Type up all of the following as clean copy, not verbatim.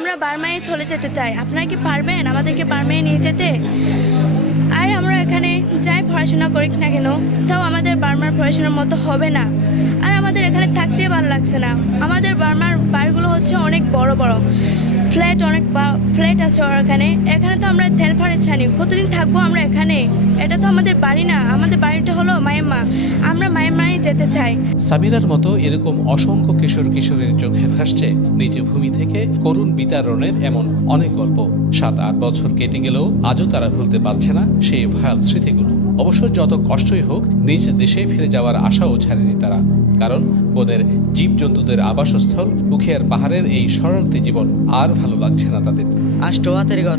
আমরা বার্মায় চলে যেতে চাই। আপনারা কি পারবেন আমাদেরকে বার্মায় নিয়ে যেতে? আর আমরা এখানে যাই পড়াশোনা করি না কেন, তাও আমাদের বার্মার পড়াশোনার মতো হবে না। আর আমাদের এখানে থাকতে ভালো লাগছে না। আমাদের বার্মার বাড়িগুলো হচ্ছে অনেক বড় বড় ফ্ল্যাট আছে এখানে তো আমরা তেল ফাড়ে ছানি। কতদিন থাকবো আমরা এখানে? এটা তো আমাদের বাড়ি না, আমাদের বাড়িটা হলো মায়ানমার। আমরা মায়ানমারে যেতে চাই। সামিরার মতো এরকম অসংখ্য কিশোর কিশোরীর চোখে ভাসছে নিজ ভূমি থেকে করুণ বিতাড়নের এমন অনেক গল্প। 7-8 বছর কেটে গেলেও আজও তারা ভুলতে পারছে না সেই ভয়াল স্মৃতিগুলো। অবশ্য যত কষ্টই হোক, নিজ দেশে ফিরে যাওয়ার আশাও ছাড়েনি তারা। কারণ বনের জীবজন্তুদের আবাসস্থল উখিয়ার পাহাড়ের এই শরণার্থী জীবন আর ভালো লাগছে না তাদের। হাতের ঘর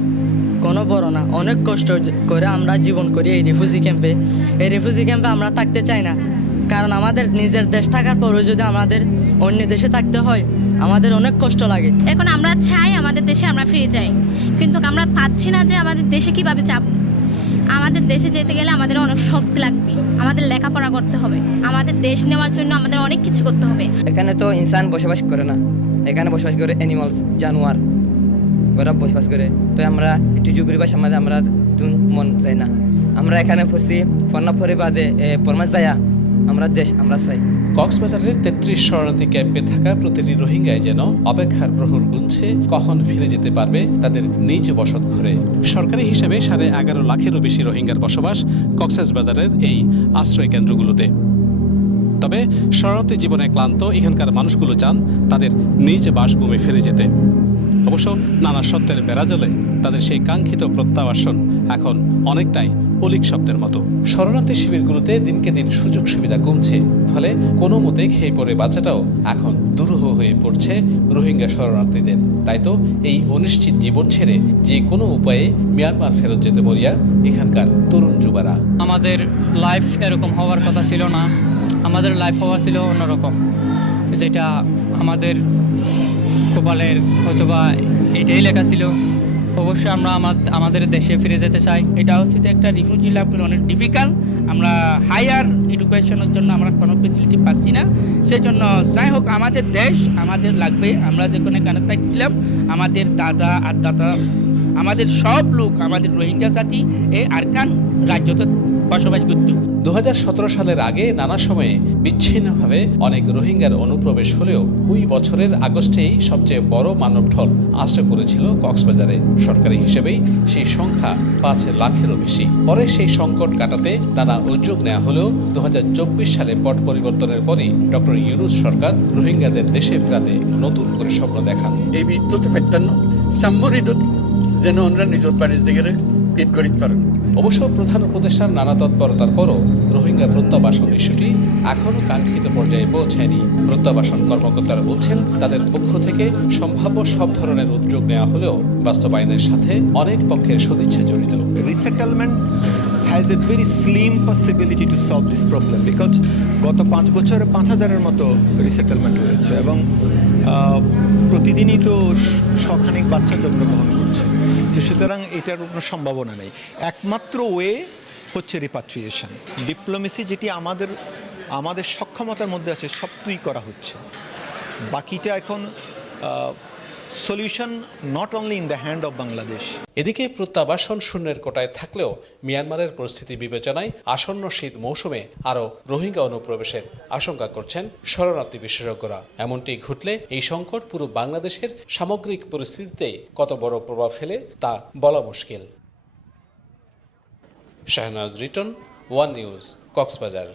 কোনো বড় না, অনেক কষ্ট করে আমরা জীবন করি এই রিফিউজি ক্যাম্পে। এই রিফিউজি ক্যাম্পে আমরা থাকতে চাই না, কারণ আমাদের নিজের দেশ থাকার পরেও যদি আমাদের অন্য দেশে থাকতে হয়, আমাদের অনেক কষ্ট লাগে। এখন আমরা চাই আমাদের দেশে আমরা ফিরে যাই, কিন্তু আমরা পাচ্ছি না যে আমাদের দেশে কিভাবে যাব। আমাদের দেশে যেতে গেলে আমাদের অনেক শক্তি লাগবে, আমাদের লেখাপড়া করতে হবে, আমাদের দেশ নেওয়ার জন্য আমাদের অনেক কিছু করতে হবে। এখানে তো ইনসান বসবাস করে না, এখানে বসবাস করে অ্যানিমালস, জানোয়ার, ওরা বসবাস করে। তো আমরা একটু জুগুরি ভাষার মাঝে আমরা মন যায় না। আমরা এখানে পড়ছি ফর্না ফরে বাদে পরমাস যায়া আমরা দেশ আমরা চাই। কক্সবাজারের 33 শরণার্থী ক্যাম্পে থাকা প্রতিটি রোহিঙ্গায় যেন অপেক্ষার প্রহর গুনছে কখন ফিরে যেতে পারবে তাদের নিজ বসত ঘরে। সরকারি হিসেবে 11.5 লাখেরও বেশি রোহিঙ্গার বসবাস কক্সবাজারের এই আশ্রয় কেন্দ্রগুলোতে। তবে শরণার্থী জীবনে ক্লান্ত এখানকার মানুষগুলো চান তাদের নিজ বাসভূমি ফিরে যেতে। অবশ্য নানা সত্যের বেড়াজালে তাদের সেই কাঙ্ক্ষিত প্রত্যাবাসন এখন অনেকটাই অলিক শব্দের মতো। শরণার্থী শিবিরগুলোতে দিনকে দিন সুযোগ সুবিধা কমছে, ফলে কোনো মতে খেয়ে পড়ে বাঁচাটাও এখন দুরূহ হয়ে পড়ছে রোহিঙ্গা শরণার্থীদের। তাই তো এই অনিশ্চিত জীবন ছেড়ে যে কোনো উপায়ে মিয়ানমার ফেরত যেতে মরিয়া এখানকার তরুণ যুবারা। আমাদের লাইফ এরকম হওয়ার কথা ছিল না, আমাদের লাইফ হওয়া ছিল অন্যরকম, যেটা আমাদের কপালের হয়তোবা এটাই লেখা ছিল। অবশ্যই আমরা আমাদের দেশে ফিরে যেতে চাই। এটা হচ্ছে একটা রিফিউজি লাভ করে অনেক ডিফিকাল্ট। আমরা হায়ার এডুকেশনের জন্য আমরা কোনো ফেসিলিটি পাচ্ছি না। সেই জন্য যাই হোক আমাদের দেশ আমাদের লাগবে। আমরা যেখানে এখানে থাকছিলাম, আমাদের দাদা আর দাদা, আমাদের সব লোক, আমাদের রোহিঙ্গা জাতি এই আরকান রাজ্যতে বসবাস করত। 2017 সালের আগে নানা সময়ে বিচ্ছিন্নভাবে অনেক রোহিঙ্গার অনুপ্রবেশ হলেও ওই বছরের আগস্টেই সবচেয়ে বড় মানবঢল আশ্রয় পড়েছিল কক্সবাজারে। সরকারি হিসেবেই সেই সংখ্যা 5 লাখেরও বেশি। পরে সেই সংকট কাটাতে নানা উদ্যোগ নেওয়া হলেও 2024 সালে পট পরিবর্তনের পরই ডক্টর ইউনূস সরকার রোহিঙ্গাদের দেশে ফেরাতে নতুন করে স্বপ্ন দেখান। এই বিদ্যুৎ ফেরতান্ন সাম্মরিদুত যেন আমরা নিজের বাড়ির দিকে ঈদ করিতে পারেন। অবশ্য প্রধান উপদেষ্টার নানা তৎপরতার পরও রোহিঙ্গা প্রত্যাবাসন ইস্যুটি এখনও কাঙ্ক্ষিত পর্যায়ে পৌঁছায়নি। প্রত্যাবাসন কর্মকর্তারা বলছেন তাদের পক্ষ থেকে সম্ভাব্য সব ধরনের উদ্যোগ নেওয়া হলেও বাস্তবায়নের সাথে অনেক পক্ষের সদিচ্ছা জড়িত। Resettlement has a very slim possibility to solve this problem because গত 5 বছরে 5,000-এর মতো রিসেটেলমেন্ট হয়েছে এবং প্রতিদিনই তো শখানেক বাচ্চা জন্মগ্রহণ করছে। তো সুতরাং এটার কোনো সম্ভাবনা নেই। একমাত্র ওয়ে হচ্ছে রিপাট্রিয়েশন। ডিপ্লোমেসি যেটি আমাদের সক্ষমতার মধ্যে আছে সবটুই করা হচ্ছে। বাকিটা এখন solution not only in the hand of Bangladesh. এদিকে প্রত্যাবাসন শূন্যের কোটায় থাকলেও মিয়ানমারের পরিস্থিতি বিবেচনায় আসন্ন শীত মৌসুমে আরও রোহিঙ্গা অনুপ্রবেশের আশঙ্কা করছেন শরণার্থী বিশেষজ্ঞরা। এমনটি ঘটলে এই সংকট পুরো বাংলাদেশের সামগ্রিক পরিস্থিতিতে কত বড় প্রভাব ফেলে তা বলা মুশকিল। Shahnaz written, one news, Cox's Bazar.